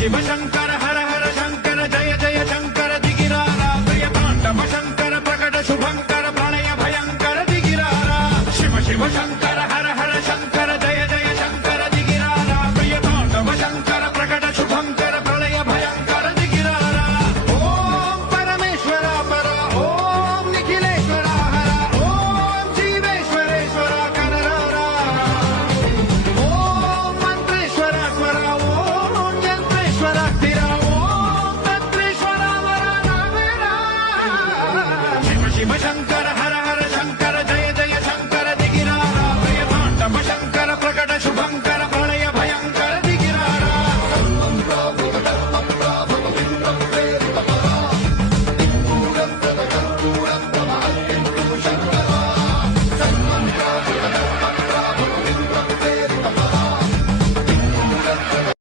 शिव शंकर हर हर शंकर जय जय शंकर दिगिरारा प्रिय तांडव शंकर प्रकट शुभंकर प्रणय भयंकर दिगिरारा शिव शिव शंकर